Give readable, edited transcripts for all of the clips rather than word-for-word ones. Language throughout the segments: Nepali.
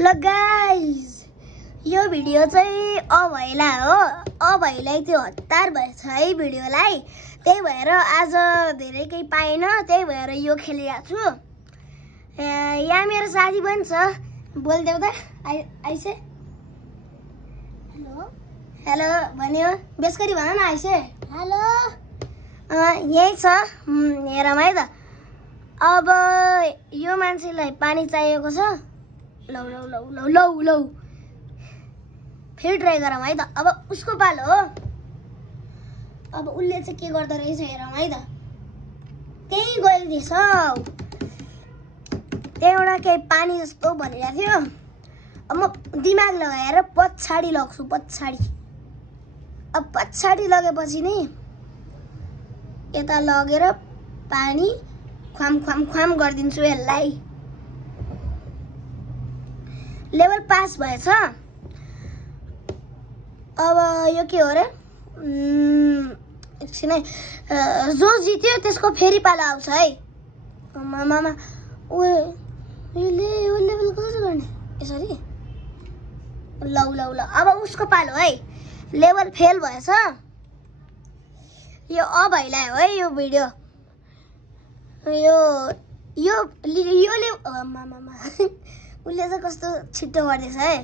ल गाइस यो भिडियो चाहिँ अभैला हो। अभैलाई त्यो हतार भएछ है भिडियोलाई, त्यही भएर आज धेरै केही पाएन, त्यही भएर यो खेलिरहेको छु। यहाँ मेरो साथी पनि छ, बोल्देऊ त आइसे। हेलो हेलो भन्यो, बेसकरी भन न आइसे। हेलो यही छ, हेरौँ है त। अब यो मान्छेलाई पानी चाहिएको छ। लौ लौ लौ लौ लौ लौ फेरि ट्राई गरौँ है त। अब उसको पालो हो। अब उसले चाहिँ के गर्दो रहेछ हेरौँ है त। त्यही गइदिएछ, त्यहाँबाट केही पानी जस्तो भनिरहेको थियो। अब म दिमाग लगाएर पछाडि लग्छु, पछाडि। अब पछाडि लगेपछि नि यता लगेर पानी ख्वाम ख्वाम ख्वाम गरिदिन्छु यसलाई। लेभल पास भएछ। अब यो के हो रे, एकछिन है। जो जित्यो त्यसको फेरि पालो आउँछ है। मामा यो लेभल कसरी गर्ने यसरी। लौ लौ लौ अब उसको पालो है। लेभल फेल भएछ। यो अभैला हो है यो भिडियो। यो मामा उसले चाहिँ कस्तो छिट्टो गर्दैछ है।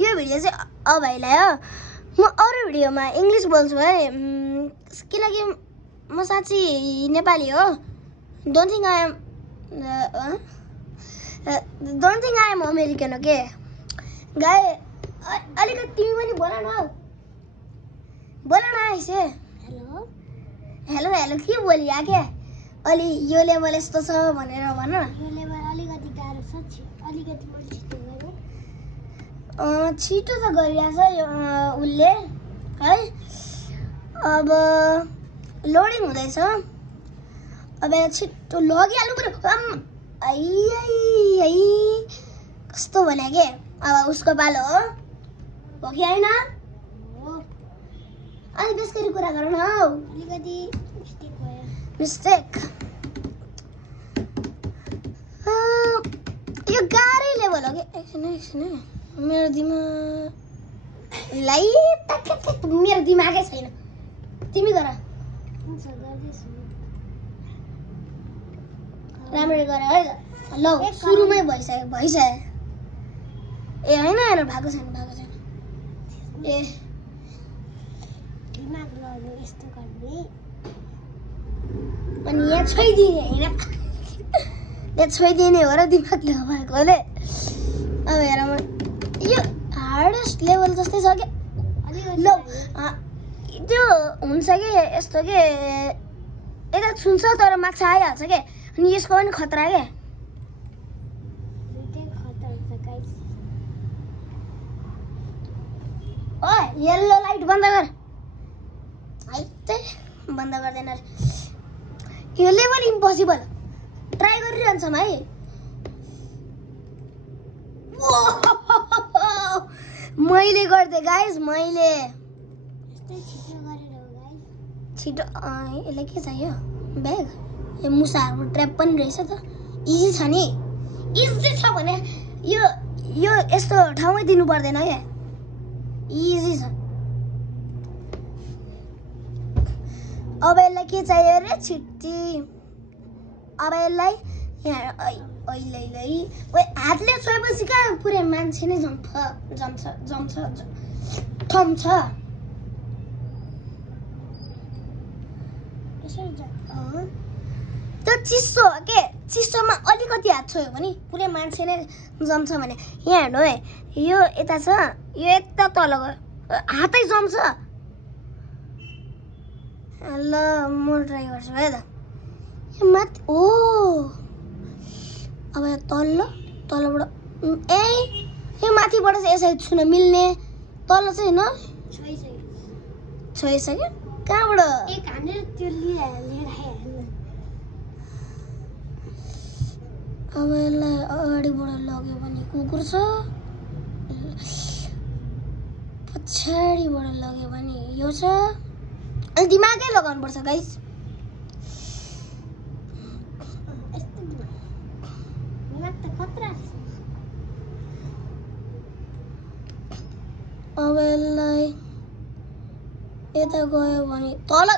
यो भिडियो चाहिँ अभैला हो। म अरू भिडियोमा इङ्ग्लिस बोल्छु है, किनकि म साँच्ची नेपाली हो। Don't think I am American हो के। गाई अलिकति तिमी पनि बोल न हौ, बोल न आइसे। हेलो हेलो हेलो के बोलिया क्या। अलि यो लेभल यस्तो छ भनेर भन। यो लेभल अलिकति गाह्रो छ, अलिकति म छिटो गरेँ। छिटो त गरिरहेछ यो उसले है। अब लोडिङ हुँदैछ। अब छिटो लगिहाल्नु पर्यो। कस्तो भने के। अब उसको पालो हो कि होइन। अनि त्यसरी कुरा गर न हौ। अलिकति मिस्टेक। यो गाह्रै लेभल हो कि। एकछिन मेरो दिमाग मेरो दिमागै छैन। तिमी गर राम्ररी गर है त। लौ सुरुमै भइसक्यो। ए होइन हेर भएको छैन। ए दिमाग लगाउनु यस्तो गर्ने। अनि यहाँ छोइदिने होइन, यहाँ छोइदिने हो र दिमाग लगाएकोले। अब हेर यो हार्डेस्ट लेभल जस्तै छ कि। लौ त्यो हुन्छ कि यस्तो के, यता छुन्छ तर माछा आइहाल्छ के। अनि यसको पनि खतरा के। ओए येल्लो लाइट बन्द गर। बन्द गर्दैन रे। यो लेभल इम्पोसिबल। ट्राई गरिरहन्छौँ है। मैले गर्दै गाइस, मैले छिटो। यसलाई के चाहियो ब्याग। यो मुसाहरूको ट्र्याप पनि रहेछ त। इजी छ नि। इजी छ भने यो यस्तो ठाउँमै दिनु पर्दैन क्या। इजी छ। अब यसलाई के चाहियो रे छिट्टी। अब यसलाई यहाँ हातले छोएपछि कहाँ पुरै मान्छे नै जम्छ थम्छ। त्यो चिसो हो के। चिसोमा अलिकति हात छोयो भने पुरै मान्छे नै जम्छ भने। यहाँ हेर्नु है, यो यता छ, यो यता तल गयो, हातै जम्छ। ल म ट्राई गर्छु है त। यो माथि अब यो तलबाट यो माथिबाट चाहिँ यसरी छुन मिल्ने। तल चाहिँ होइन, छोइसक्यो। कहाँबाट एक हानेर त्यो लिएर अब यसलाई अगाडिबाट लग्यो भने कुकुर छ, पछाडिबाट लग्यो भने यो छ। अनि दिमागै लगाउनुपर्छ गाइस। अब यसलाई यता गयो भने तल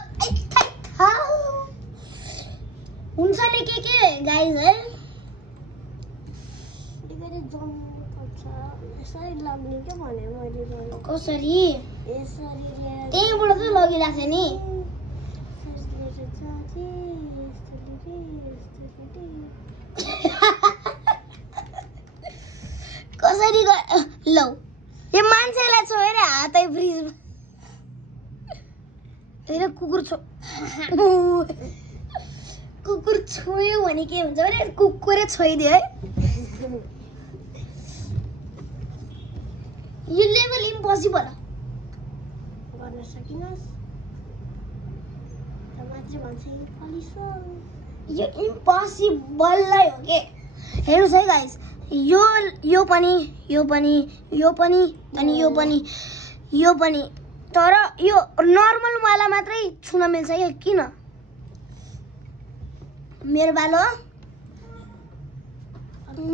हुन्छ नि के गाइस है कसरी त्यहीँबाट चाहिँ लगिरहेको थियो नि कसरी लौ यो मान्छेलाई छोएर हातै फ्रिजमा हेर कुकुर छोयो भने के हुन्छ भने कुकुरै छोइदियो है यो लेभल इम्पोसिबल गर्न सकिनस् यो इम्पोसिबलै हो के हेर्नुहोस् है गाइस यो पनि अनि यो पनि तर यो नर्मल वाला मात्रै छुन मिल्छ क्या किन मेरो बालो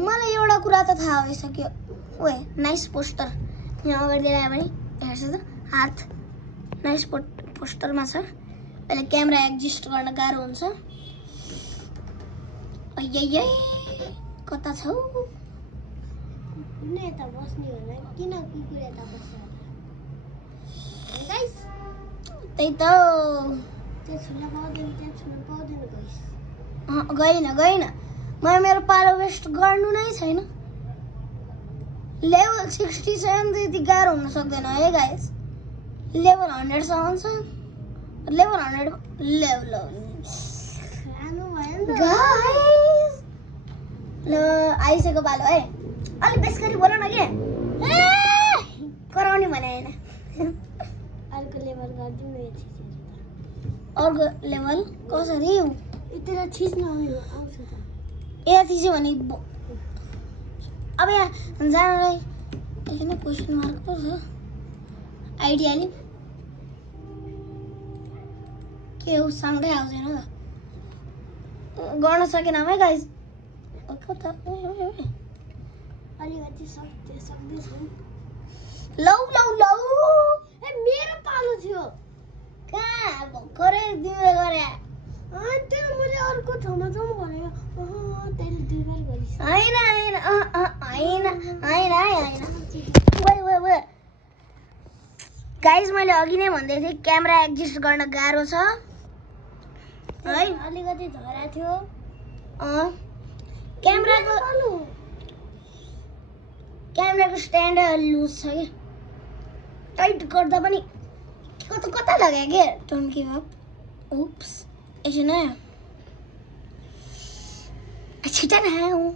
मलाई एउटा कुरा त थाहा भइसक्यो ओए नाइस पोस्टर यहाँ अगाडि दिएर आयो भने हेर्छ त हात नाइस पोस्टरमा छ अहिले क्यामेरा एडजस्ट गर्न गाह्रो हुन्छ अय्यै कता छौ यता बस्ने होला किन कुकुर यता बस्छ गाइस त्यही त त्यो छुन पाउँदैन गइन म मेरो पालो वेस्ट गर्नु नै छैन लेभल 67 त्यति गाह्रो हुन सक्दैन है गाइस लेभल 100 सम्म छ लेभल 100 लेभल गाइस ल आइसक्यो बालो है अलि बेस गरी बोल न के कराउने भने हैन अर्को लेभल गर्दिनु अर्को लेभल कसरी यतिलाई थिच्न आउँछ त यता थिच्यो भने अब यहाँ जानलाई एकैन क्वेसन मार्क पो छ आइडिया नि के हो सँगै आउँदैन गर्न सकेन है गाइस कता अलिकति सक्दैछ लौ ए मेरो पालो थियो कहाँ भर्खरै दिँदै गरे त्यो मैले अर्को ठाउँमा जाउँ भनेको तैँले 2 बार गरिस् हैन गाइस मैले अघि नै भन्दै थिएँ क्यामेरा एडजस्ट गर्न गाह्रो छ है अलिकति झरा थियो क्यामेराको स्ट्यान्ड लुज छ के टाइट गर्दा पनि कता लाग्यो के डोन्ट गिभ अप उप्स ऐसे ना छिटा न हूँ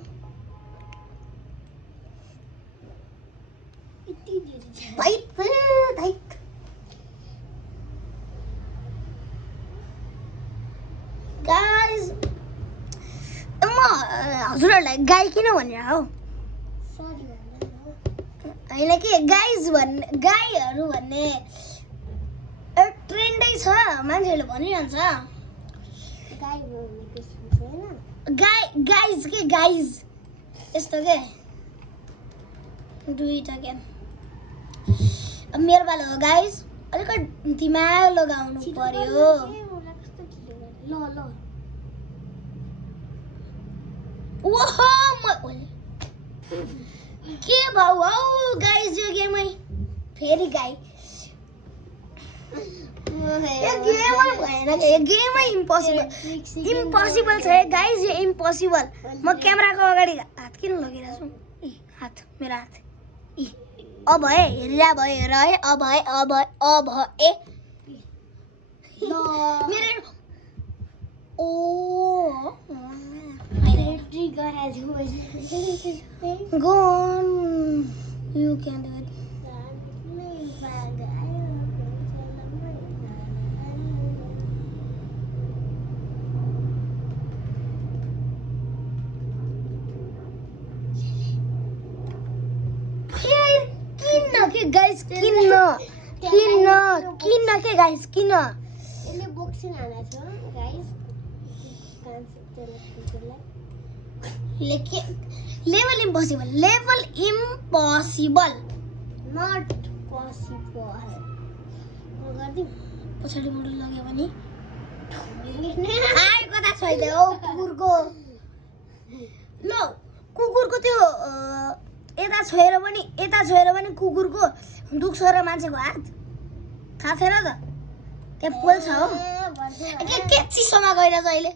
गाइस हजुरहरूलाई गाई किन भनेर हौ हैन के गाईहरू भन्ने ट्रेन्डै छ मान्छेहरूले भनिरहन्छ गाइज यस्तो के दुईटा के अब मेरो पालो हो गाइज अलिकति दिमाग लगाउनु पर्यो ओहो के भाउ हौ गाइज यो गेमै फेरि गाई गेमै इम्पोसिबल छ गाइज यो इम्पोसिबल म क्यामेराको अगाडि हात किन लगिरहेको छु हात मेरो हात अब है हेरिरा भयो हेर है अब मेरो Go on. You can do it. Guys, kinna. Ini boxing ana छ guys. Level impossible. Not पछाडिबाट लग्यो भने आइ कता छोइदे हो कुकुरको ल कुकुरको त्यो यता छोएर पनि कुकुरको दुख्छ र मान्छेको हात थाहा छैन त त्यहाँ पोल छ हो के चिसोमा गइरहेछ अहिले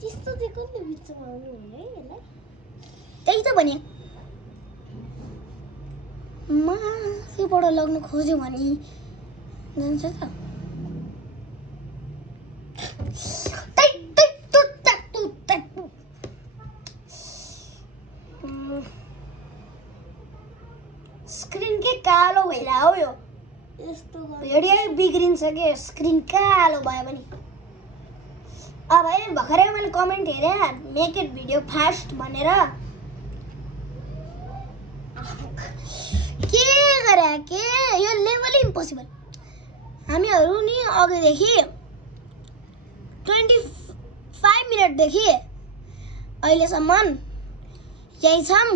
चिसो चाहिँ कसले बिचमा आउनु भने यसलाई त्यही त भने माथिबाट लग्नु खोज्यो भने जान्छ त स्क्रिन के कालो भइरहेको हो यो यस्तो भिडियो बिग्रिन्छ के स्क्रिन कालो भयो भने अब है भर्खरै मैले कमेन्ट हेरेँ मेक इट भिडियो फास्ट भनेर के गरे के यो लेभल इम्पोसिबल हामीहरू नि अघिदेखि 25 मिनेटदेखि अहिलेसम्म यही छौँ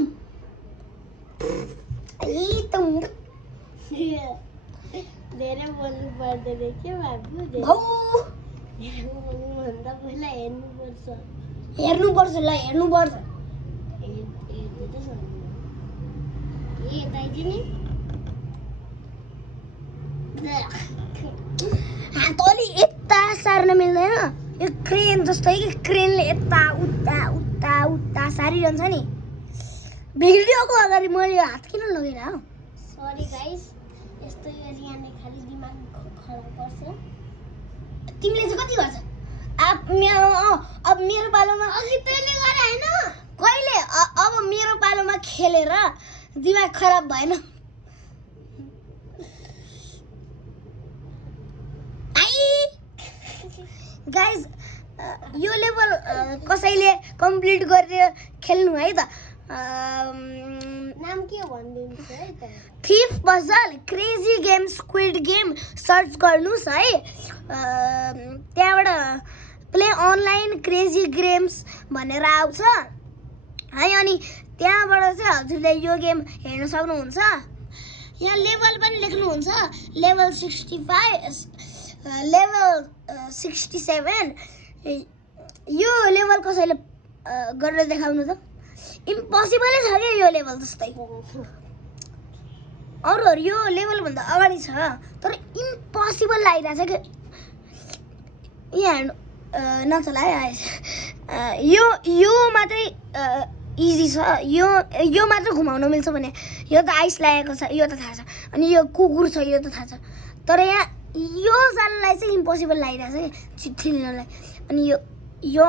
धेरै बोल्नु पर्दैन के बाबु भौ भन्दा पहिला हेर्नुपर्छ हेर्नुपर्छ ल हेर्नुपर्छ हातले यता सार्न मिल्दैन यो क्रेन जस्तै कि क्रेनले यता उता उता उता सारिरहन्छ नि भिडियोको अगाडि मैले यो हात किन लगेर हो सरी गाइस यस्तो यो रियाले खाली दिमाग खराब गर्छ तिमीले चाहिँ कति गर्छ अब मेरो पालोमा अघि तैँले गरे हैन कहिले अब मेरो पालोमा खेलेर दिमाग खराब भएन गाइज यो लेभल कसैले कम्प्लिट गरेर खेल्नु है त नाम के भनिदिन्छु है त thief puzzle crazy game squid game search गर्नुस् है त्यहाँबाट प्ले अनलाइन क्रेजी गेम्स भनेर आउँछ है अनि त्यहाँबाट चाहिँ हजुरले यो गेम हेर्न सक्नुहुन्छ यहाँ लेभल पनि लेख्नुहुन्छ लेभल 65 लेभल 67 यो लेभल कसैले गरेर देखाउनु त इम्पोसिबलै छ क्या यो लेभल जस्तै अरूहरू यो लेभलभन्दा अगाडि छ तर इम्पोसिबल लागिरहेछ कि यहाँ हेर्नु नचला है यो मात्रै इजी छ यो मात्र घुमाउन मिल्छ भने यो त आइस लागेको छ यो त थाहा छ अनि यो कुकुर छ यो त थाहा छ तर यहाँ यो जानलाई चाहिँ इम्पोसिबल लागिरहेछ कि चिट्ठी लिनलाई अनि यो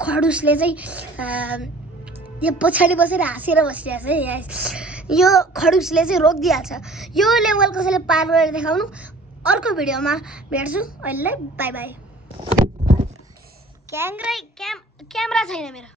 खडुसले चाहिँ यो पछाडि बसेर हाँसेर बसिरहेछ है यहाँ यो खडुसले चाहिँ रोकिदिइहाल्छ यो लेभल कसैले पार गरेर देखाउनु अर्को भिडियोमा भेट्छु अहिले बाई बाई क्यामेरा छैन मेरो